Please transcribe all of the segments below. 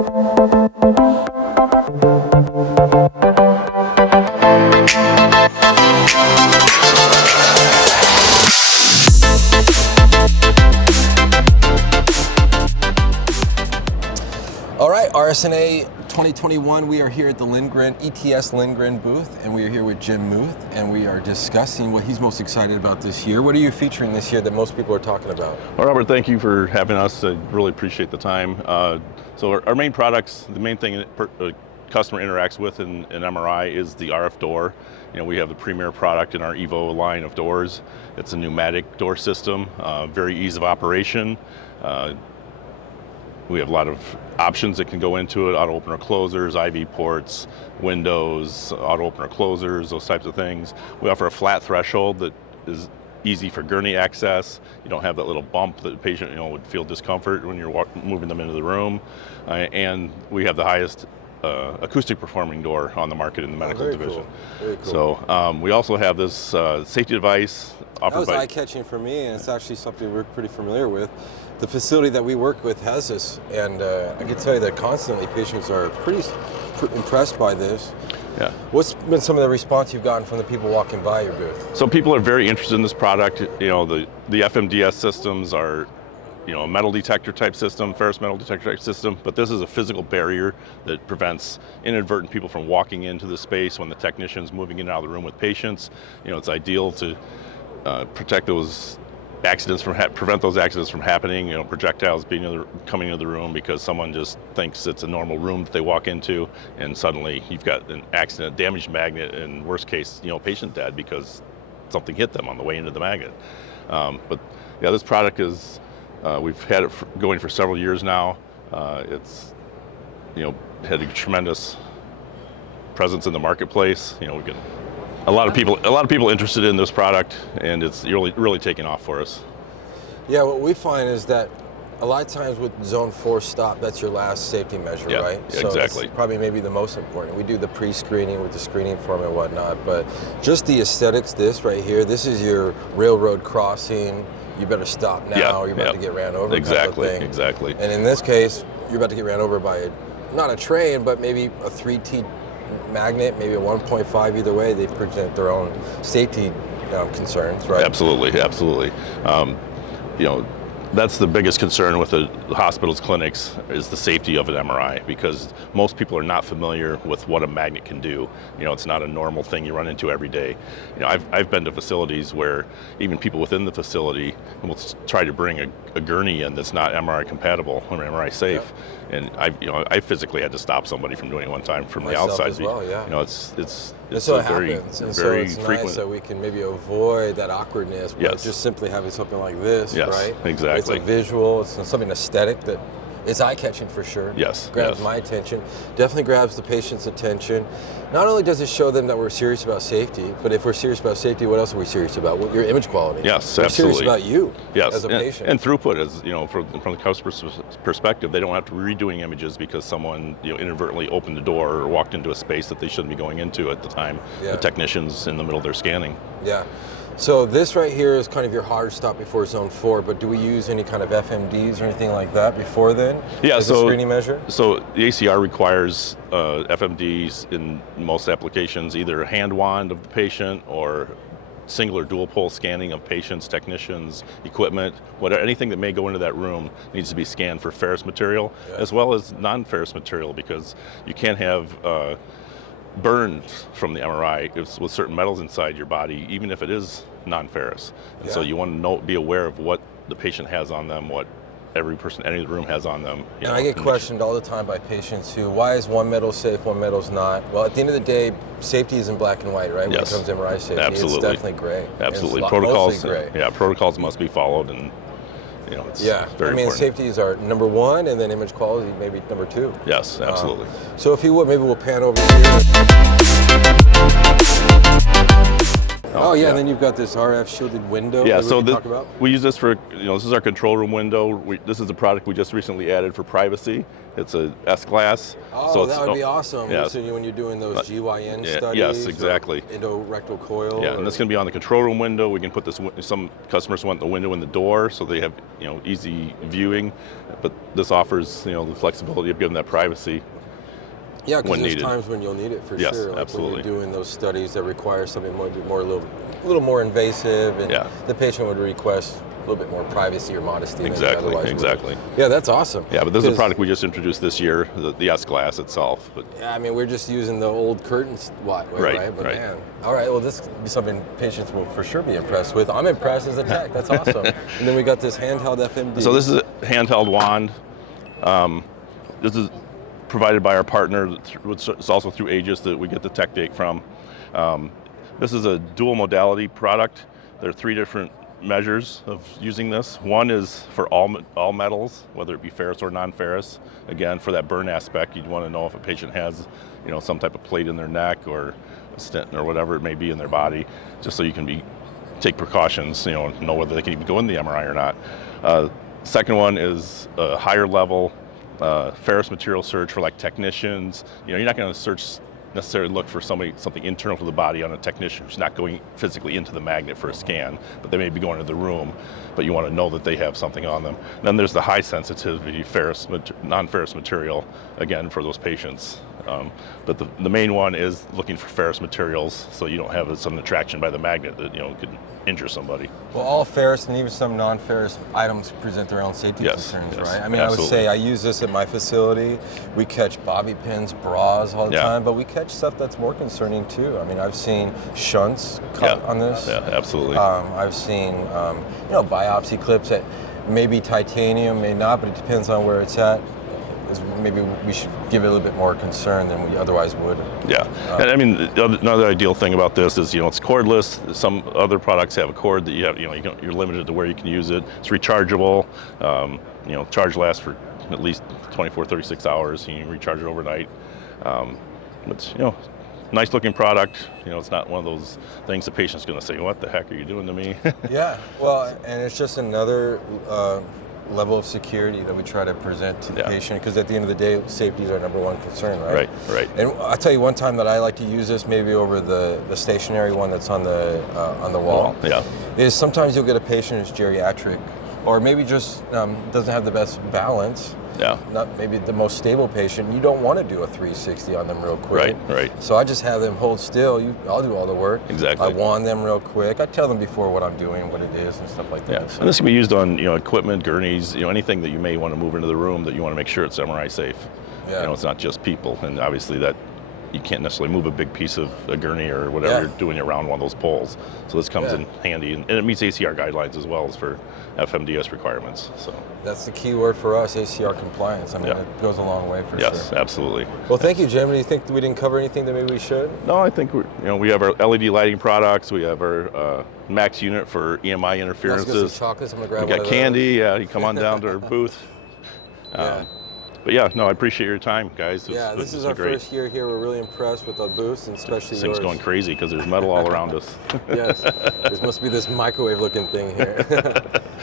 All right, RSNA 2021, we are here at the Lindgren, ETS-Lindgren booth, and we are here with Jim Muth, and we are discussing what he's most excited about this year. What are you featuring this year that most people are talking about? Well, Robert, thank you for having us. I really appreciate the time. So our main products, the main thing a customer interacts with in MRI is the RF door. We have the premier product in our Evo line of doors. It's a pneumatic door system, very ease of operation. We have a lot of options that can go into it, auto opener closers, IV ports, windows, auto opener closers, those types of things. We offer a flat threshold that is easy for gurney access. You don't have that little bump that the patient would feel discomfort when you're moving them into the room. And we have the highest acoustic performing door on the market in the medical division. Cool. Very cool. So we also have this safety device offered by... That was eye-catching for me, and it's actually something we're pretty familiar with. The facility that we work with has this, and I can tell you that constantly patients are pretty impressed by this. Yeah. What's been some of the response you've gotten from the people walking by your booth? So people are very interested in this product. The FMDS systems are a metal detector type system, ferrous metal detector type system, but this is a physical barrier that prevents inadvertent people from walking into the space when the technician's moving in and out of the room with patients. It's ideal to protect those accidents prevent those accidents from happening. Projectiles coming into the room because someone just thinks it's a normal room that they walk into, and suddenly you've got an accident, damaged magnet, and worst case, patient dead because something hit them on the way into the magnet. But yeah, this product is we've had it going for several years now. It's had a tremendous presence in the marketplace. We get a lot of people interested in this product, and it's really taking off for us. Yeah, what we find is that a lot of times with Zone 4 stop, that's your last safety measure, right? Yeah, so exactly. It's probably maybe the most important. We do the pre-screening with the screening form and whatnot, but just the aesthetics, this right here, this is your railroad crossing. You better stop now, or you're about to get ran over. Exactly, kind of thing. Exactly. And in this case, you're about to get ran over by not a train, but maybe a 3T magnet, maybe a 1.5. Either way, they present their own safety concerns, right? Absolutely. That's the biggest concern with the hospitals, clinics, is the safety of an MRI, because most people are not familiar with what a magnet can do. It's not a normal thing you run into every day. I've been to facilities where even people within the facility will try to bring a gurney in that's not MRI compatible or MRI safe. Yeah. And I physically had to stop somebody from doing it one time from Myself the outside. As well, yeah. It's so it very, happens, and very so it's frequent. Nice that we can maybe avoid that awkwardness by just simply having something like this, right? Exactly. It's a visual, it's something aesthetic that it's eye-catching for sure. Grabs my attention, definitely grabs the patient's attention. Not only does it show them that we're serious about safety, but if we're serious about safety, what else are we serious about? Your image quality. Yes, we're absolutely. Serious about you as a patient. And throughput, from the customer's perspective, they don't have to be redoing images because someone inadvertently opened the door or walked into a space that they shouldn't be going into at the time. The technician's in the middle of their scanning. Yeah. So this right here is kind of your hard stop before Zone 4, but do we use any kind of FMDs or anything like that before then? Yeah, as a screening measure? So the ACR requires FMDs in most applications, either a hand wand of the patient or single or dual pole scanning of patients, technicians, equipment, anything that may go into that room needs to be scanned for ferrous material as well as non-ferrous material, because you can't have burns from the MRI with certain metals inside your body, even if it is non-ferrous. And so you want to be aware of what the patient has on them, what every person in the room has on them. And I get questioned all the time by patients who, why is one metal safe, one metal's not? Well, at the end of the day, safety is in black and white, right? When it comes to MRI safety, absolutely. It's definitely gray. Absolutely. Protocols must be followed, and it's very important. Safeties are number one, and then image quality maybe number two. Yes, absolutely. So if you would, maybe we'll pan over here. Oh yeah, and then you've got this RF shielded window. Yeah, that so we can talk about. we use this for, this is our control room window. This is a product we just recently added for privacy. It's a S-glass. Oh, so that would be awesome. Yeah. So when you're doing those GYN studies. Yes, exactly. Endorectal coil. Yeah, and that's going to be on the control room window. We can put this. Some customers want the window in the door, so they have easy viewing. But this offers the flexibility of giving that privacy. Yeah, because there's needed. times when you'll need it for Yes, sure. Like absolutely. when you're doing those studies that require something a little more invasive, and the patient would request a little bit more privacy or modesty. Exactly. Than Exactly. Yeah, that's awesome. Yeah, but this is a product we just introduced this year, the S-glass itself. But yeah, I mean, we're just using the old curtains, right? But man, all right. Well, this could be something patients will for sure be impressed with. I'm impressed as a tech. That's awesome. And then we got this handheld FMD. So this is a handheld wand. This is provided by our partner. It's also through Aegys that we get the TechGate from. This is a dual modality product. There are 3 different measures of using this. One is for all metals, whether it be ferrous or non-ferrous. Again, for that burn aspect, you'd want to know if a patient has, some type of plate in their neck or a stent or whatever it may be in their body, just so you can take precautions, know whether they can even go in the MRI or not. Second one is a higher level ferrous material search for like technicians. You're not going to necessarily look for something internal to the body on a technician who's not going physically into the magnet for a scan, but they may be going to the room, but you want to know that they have something on them. And then there's the high sensitivity non-ferrous material, again, for those patients. But the main one is looking for ferrous materials, so you don't have some attraction by the magnet that could injure somebody. Well, all ferrous and even some non-ferrous items present their own safety concerns, right? I mean, absolutely. I would say I use this at my facility. We catch bobby pins, bras all the time, but we catch stuff that's more concerning too. I mean, I've seen shunts cut on this. Yeah, absolutely. I've seen biopsy clips that may be titanium, may not, but it depends on where it's at. Maybe we should give it a little bit more concern than we otherwise would. Yeah, and I mean, another ideal thing about this is, it's cordless. Some other products have a cord that you're limited to where you can use it. It's rechargeable. Charge lasts for at least 24, 36 hours. You can recharge it overnight. It's, nice looking product. It's not one of those things the patient's going to say, "What the heck are you doing to me?" Yeah, well, and it's just another level of security that we try to present to the patient, because at the end of the day, safety is our number one concern, right? Right. And I'll tell you one time that I like to use this, maybe over the stationary one that's on the wall. Yeah. Is sometimes you'll get a patient who's geriatric, or maybe just doesn't have the best balance. Yeah. Not maybe the most stable patient. You don't want to do a 360 on them real quick. Right. So I just have them hold still. I'll do all the work. Exactly. I wand them real quick. I tell them before what I'm doing, what it is, and stuff like that. Yeah. So. And this can be used on equipment, gurneys, anything that you may want to move into the room that you want to make sure it's MRI safe. Yeah. It's not just people, and obviously that you can't necessarily move a big piece of a gurney or whatever you're doing around one of those poles. So this comes in handy, and it meets ACR guidelines as well as for FMDS requirements. So that's the key word for us, ACR compliance. I mean, it goes a long way for sure. Yes, absolutely. Well, thank you, Jim. Do you think we didn't cover anything that maybe we should? No, I think we have our LED lighting products. We have our max unit for EMI interferences. Let's get some chocolates. I'm gonna grab we got candy. Yeah, you come on down to our booth. But I appreciate your time, guys. This is our first year here. We're really impressed with our booths, and especially this thing's going crazy because there's metal all around us. Yes, there must be this microwave-looking thing here.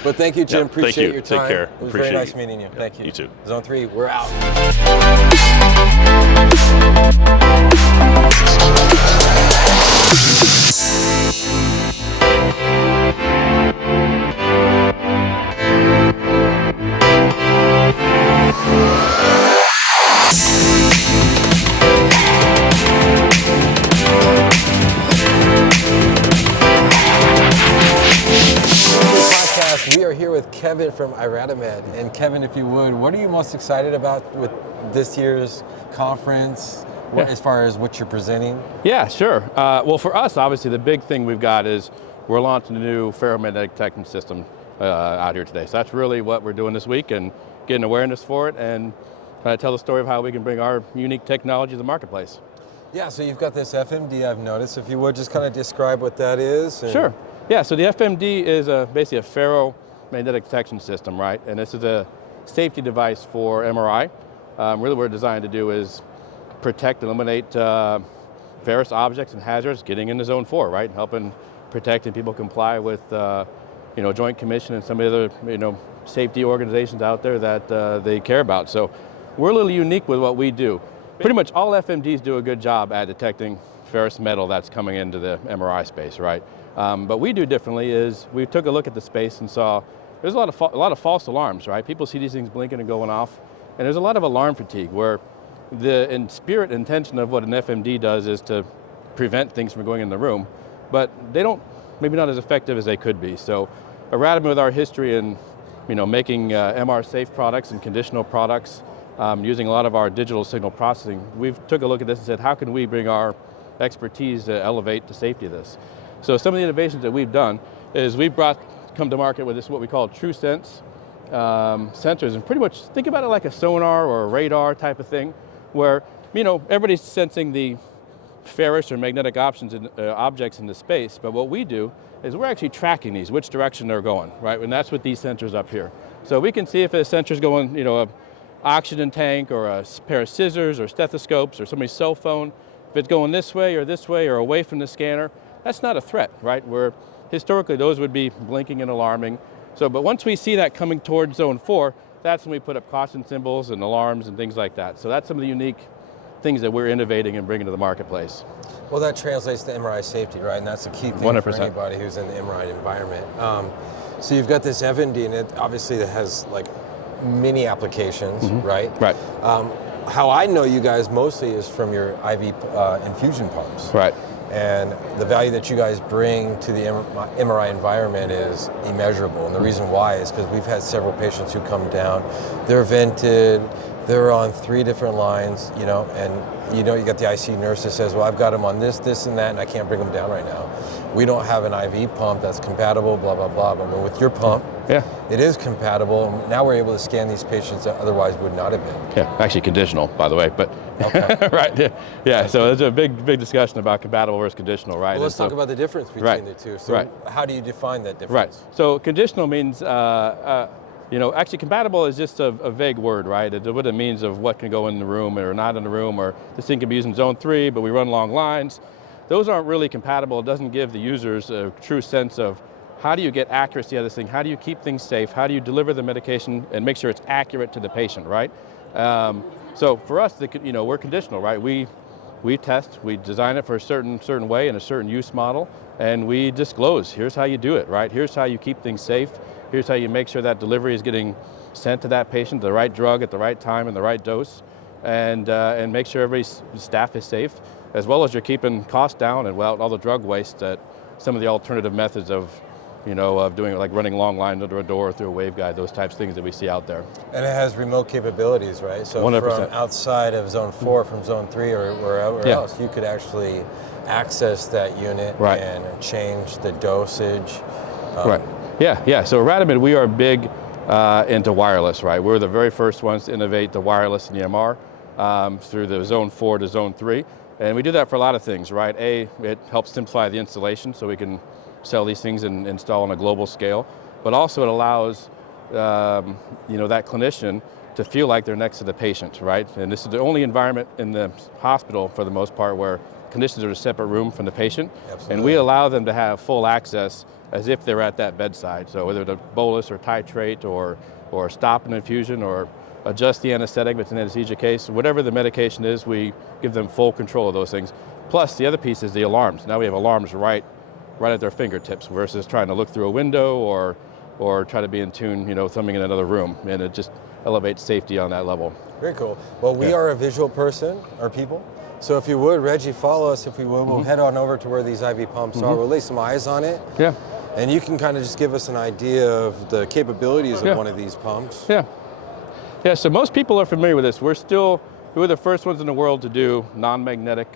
But thank you, Jim. Appreciate your time. Take care. It was very nice meeting you. Thank you. You too. Zone 3, we're out. We are here with Kevin from IRADIMED. And Kevin, if you would, what are you most excited about with this year's conference, as far as what you're presenting? Yeah, sure. Well, for us, obviously, the big thing we've got is we're launching a new ferromagnetic detection system out here today. So that's really what we're doing this week, and getting awareness for it, and tell the story of how we can bring our unique technology to the marketplace. Yeah, so you've got this FMD, I've noticed. If you would just kind of describe what that is. Sure. Yeah, so the FMD is basically a ferromagnetic detection system, right? And this is a safety device for MRI. Really what we're designed to do is protect, eliminate ferrous objects and hazards getting into zone 4, right? Helping protecting people comply with Joint Commission and some of the other safety organizations out there that they care about. So we're a little unique with what we do. Pretty much all FMDs do a good job at detecting ferrous metal that's coming into the MRI space, right? But we do differently is we took a look at the space and saw there's a lot of false alarms, right? People see these things blinking and going off, and there's a lot of alarm fatigue where the spirit intention of what an FMD does is to prevent things from going in the room, but they don't, maybe not as effective as they could be. So IRADIMED, with our history in making MR safe products and conditional products, using a lot of our digital signal processing, we've took a look at this and said, how can we bring our expertise to elevate the safety of this? So some of the innovations that we've done is we've come to market with this, what we call TrueSense sensors, and pretty much think about it like a sonar or a radar type of thing, where everybody's sensing the ferrous or magnetic objects in the space, but what we do is we're actually tracking these, which direction they're going, right? And that's with these sensors up here. So we can see if a sensor's going, a oxygen tank or a pair of scissors or stethoscopes or somebody's cell phone. If it's going this way or away from the scanner, that's not a threat, right? Where historically those would be blinking and alarming. So, but once we see that coming towards zone 4, that's when we put up caution symbols and alarms and things like that. So that's some of the unique things that we're innovating and bringing to the marketplace. Well, that translates to MRI safety, right? And that's a key thing 100%. For anybody who's in the MRI environment. So you've got this FMD, and it obviously has like many applications, right? Right. How I know you guys mostly is from your IV infusion pumps. Right. And the value that you guys bring to the MRI environment is immeasurable. And the reason why is because we've had several patients who come down, they're vented, they're on 3 different lines, and you got the ICU nurse that says, well, I've got them on this, and that, and I can't bring them down right now. We don't have an IV pump that's compatible, blah, blah, blah. But with your pump, it is compatible. Now we're able to scan these patients that otherwise would not have been. Yeah, actually conditional, by the way, but okay. Right. Yeah. So there's a big discussion about compatible versus conditional, right? Well, let's talk about the difference between the two. So how do you define that difference? Right. So conditional means, actually compatible is just a vague word, right? It's what it means of what can go in the room or not in the room, or this thing can be used in zone 3, but we run long lines. Those aren't really compatible. It doesn't give the users a true sense of how do you get accuracy out of this thing? How do you keep things safe? How do you deliver the medication and make sure it's accurate to the patient, right? So for us, we're conditional, right? We test, we design it for a certain way and a certain use model, and we disclose, here's how you do it, right? Here's how you keep things safe. Here's how you make sure that delivery is getting sent to that patient, the right drug at the right time and the right dose, and make sure everybody's staff is safe, as well as you're keeping costs down and all the drug waste that some of the alternative methods of doing it, like running long lines under a door through a waveguide, those types of things that we see out there. And it has remote capabilities, right? So 100%. From outside of zone 4, from zone 3 or wherever else, you could actually access that unit and change the dosage. Right. Yeah. So IRADIMED, we are big into wireless, right? We're the very first ones to innovate the wireless in the MR through the zone 4 to zone 3. And we do that for a lot of things, right? It helps simplify the installation so we can sell these things and install on a global scale. But also it allows that clinician to feel like they're next to the patient, right? And this is the only environment in the hospital, for the most part, where clinicians are in a separate room from the patient. Absolutely. And we allow them to have full access as if they're at that bedside. So whether to bolus or titrate or stop an infusion or adjust the anesthetic if it's an anesthesia case, whatever the medication is, we give them full control of those things. Plus the other piece is the alarms. Now we have alarms right at their fingertips versus trying to look through a window or try to be in tune, something in another room, and it just elevates safety on that level. Very cool. Well, we are a visual person, or people. So if you would, Reggie, follow us if we would. We'll head on over to where these IV pumps are. We'll lay some eyes on it. Yeah. And you can kind of just give us an idea of the capabilities of one of these pumps. Yeah, so most people are familiar with this. We're the first ones in the world to do non-magnetic,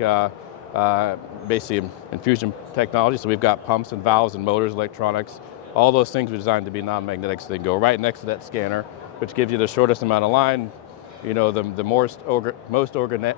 basically infusion technology. So we've got pumps and valves and motors, electronics, all those things were designed to be non-magnetic, so they go right next to that scanner, which gives you the shortest amount of line, the most ergonomic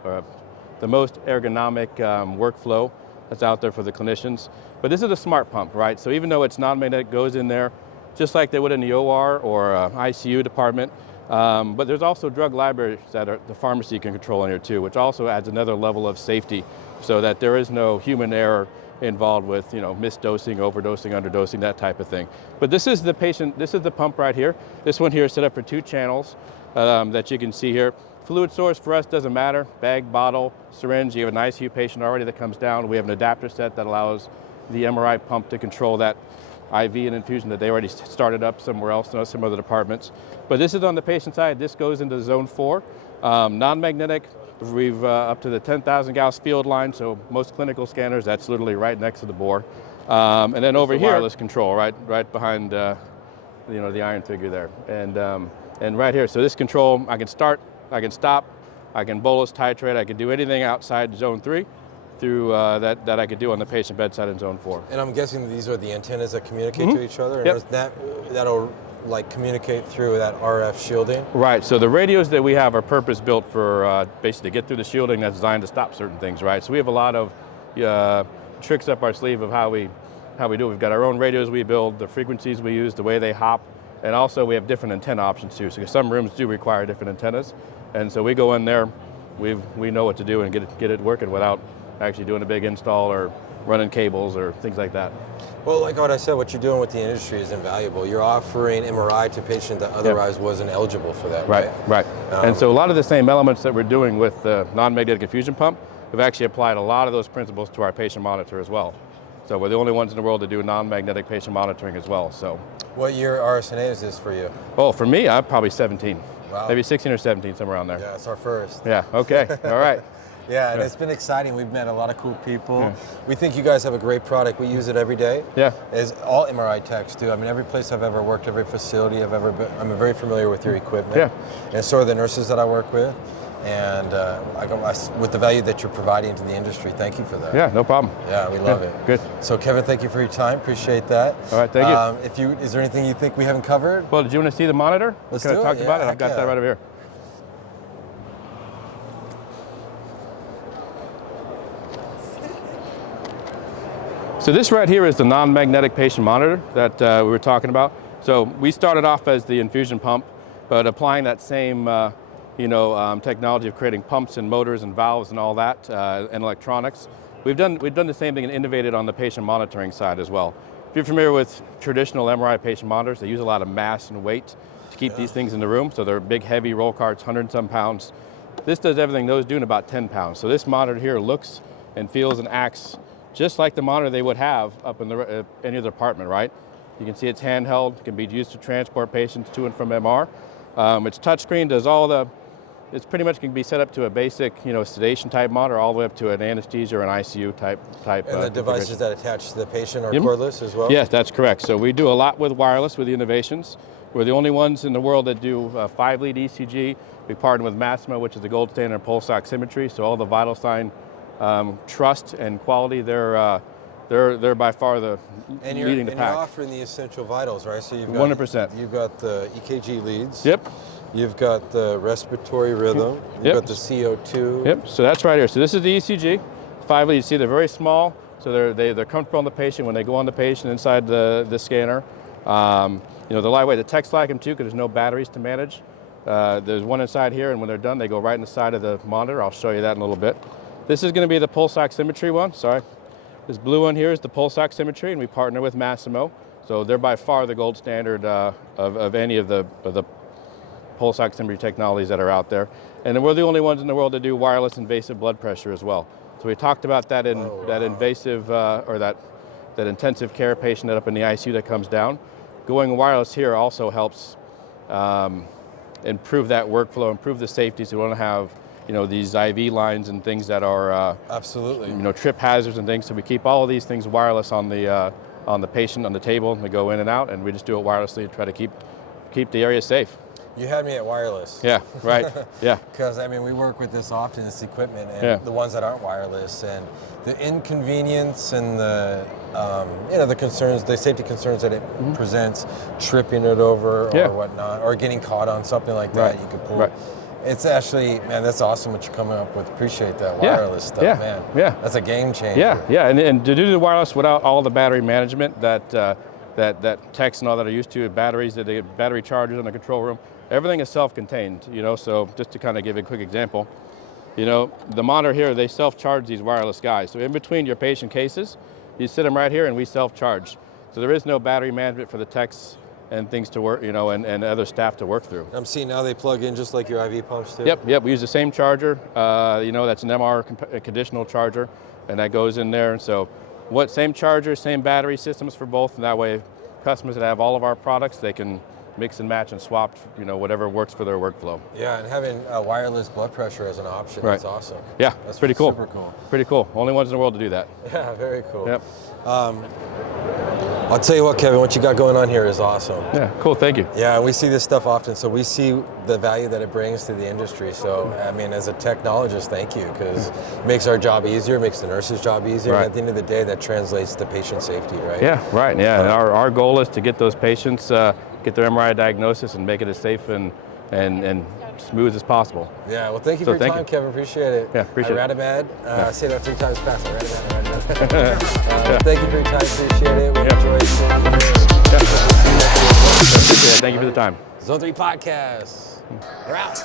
workflow that's out there for the clinicians. But this is a smart pump, right? So even though it's non-magnetic, goes in there just like they would in the OR or ICU department. But there's also drug libraries that the pharmacy can control in here too, which also adds another level of safety so that there is no human error involved with misdosing, overdosing, underdosing, that type of thing. But this is the patient, this is the pump right here. This one here is set up for 2 channels that you can see here. Fluid source for us doesn't matter, bag, bottle, syringe. You have an ICU patient already that comes down. We have an adapter set that allows the MRI pump to control that IV and infusion that they already started up somewhere else, some other departments. But this is on the patient side. This goes into zone 4, non-magnetic. We've up to the 10,000 Gauss field line, so most clinical scanners, that's literally right next to the bore. And then over here, wireless control, right behind the iron figure there. And right here, so this control, I can start, I can stop, I can bolus, titrate, I can do anything outside zone 3 through that I could do on the patient bedside in zone 4. And I'm guessing these are the antennas that communicate to each other, and Yep. that'll like communicate through that RF shielding? Right, so the radios that we have are purpose built for basically to get through the shielding that's designed to stop certain things, right? So we have a lot of tricks up our sleeve of how we do it. We've got our own radios we build, the frequencies we use, the way they hop, and also we have different antenna options too. So some rooms do require different antennas, and so we go in there, we know what to do and get it working without actually doing a big install or running cables or things like that. Well, like what I said, what you're doing with the industry is invaluable. You're offering MRI to a patient that otherwise wasn't eligible for that, right? Right. And so a lot of the same elements that we're doing with the non-magnetic infusion pump, we've actually applied a lot of those principles to our patient monitor as well. So we're the only ones in the world to do non-magnetic patient monitoring as well. So, what year RSNA is this for you? Oh, for me, I'm probably 17. Wow. Maybe 16 or 17, somewhere around there. Yeah, it's our first. Yeah, okay, all right. Yeah, and it's been exciting. We've met a lot of cool people. Yeah. We think you guys have a great product. We use it every day. Yeah. As all MRI techs do. I mean, every place I've ever worked, every facility I've ever been, I'm very familiar with your equipment. Yeah. And so are the nurses that I work with. And with the value that you're providing to the industry, thank you for that. Yeah, no problem. Yeah, we love it. Good. So Kevin, thank you for your time. Appreciate that. All right, thank you. Is there anything you think we haven't covered? Well, did you want to see the monitor? Let's do it. Talk about it. I've got that right over here. So this right here is the non-magnetic patient monitor that we were talking about. So we started off as the infusion pump, but applying that same technology of creating pumps and motors and valves and all that, and electronics. We've done the same thing and innovated on the patient monitoring side as well. If you're familiar with traditional MRI patient monitors, they use a lot of mass and weight to keep these things in the room. So they're big, heavy roll carts, 100 and some pounds. This does everything those do in about 10 pounds. So this monitor here looks and feels and acts just like the monitor they would have up in any other department, right? You can see it's handheld, it can be used to transport patients to and from MR. It's touchscreen, does all the, it's pretty much can be set up to a basic, sedation type monitor all the way up to an anesthesia or an ICU type. And the devices that attach to the patient are cordless as well? Yes, that's correct. So we do a lot with wireless with the innovations. We're the only ones in the world that do 5-lead ECG. We partner with Masimo, which is the gold standard in pulse oximetry. So all the vital sign trust and quality, they're by far the leading the pack. And you're offering the essential vitals, right? So you've got 100%. You've got the EKG leads. Yep. You've got the respiratory rhythm. You've got the CO2. Yep. So that's right here. So this is the ECG. 5-lead. You see they're very small, so they're comfortable on the patient when they go on the patient inside the scanner. They're lightweight. The techs like them too because there's no batteries to manage. There's one inside here, and when they're done, they go right in the side of the monitor. I'll show you that in a little bit. This is going to be the pulse oximetry one. Sorry. This blue one here is the pulse oximetry, and we partner with Masimo. So they're by far the gold standard of any of the pulse oximetry technologies that are out there. And then we're the only ones in the world to do wireless invasive blood pressure as well. So we talked about that that invasive or that intensive care patient that up in the ICU that comes down. Going wireless here also helps improve that workflow, improve the safety, so we don't have these IV lines and things that are absolutely trip hazards and things. So we keep all of these things wireless on the patient on the table, and they go in and out, and we just do it wirelessly to try to keep the area safe. You had me at wireless. Yeah, right. Yeah. Because we work with this often, this equipment, and the ones that aren't wireless, and the inconvenience and the concerns, the safety concerns that it presents, tripping it over or whatnot, or getting caught on something like that, you could pull. Right. It's actually, man, that's awesome what you're coming up with. Appreciate that wireless stuff, man. Yeah. That's a game changer. Yeah. And to do the wireless without all the battery management that techs and all that are used to, batteries, the battery chargers in the control room, everything is self-contained, So just to kind of give a quick example, the monitor here, they self-charge these wireless guys. So in between your patient cases, You sit them right here, and we self-charge. So there is no battery management for the techs and things to work, and other staff to work through. I'm seeing now they plug in just like your IV pumps too. Yep. We use the same charger. That's an MR conditional charger, and that goes in there. So, same charger, same battery systems for both, and that way, customers that have all of our products, they can mix and match and swap, whatever works for their workflow. Yeah, and having wireless blood pressure as an option, that's awesome. Yeah, that's pretty cool. Super cool. Pretty cool. Only ones in the world to do that. Yeah, very cool. Yep. I'll tell you what, Kevin, what you got going on here is awesome. Yeah, cool, thank you. Yeah, we see this stuff often, so we see the value that it brings to the industry. So, I mean, as a technologist, thank you, because it makes our job easier, makes the nurse's job easier, and at the end of the day, that translates to patient safety, right? Yeah, right, yeah. And our goal is to get those patients, get their MRI diagnosis and make it as safe and smooth as possible. Yeah, well, thank you for your time, Kevin. Appreciate it. Yeah, appreciate it. IRADIMED, say that 3 times fast. IRADIMED. Thank you for your time. Appreciate it. We enjoyed it. Thank you for the time. Zone 3 Podcast. We're out.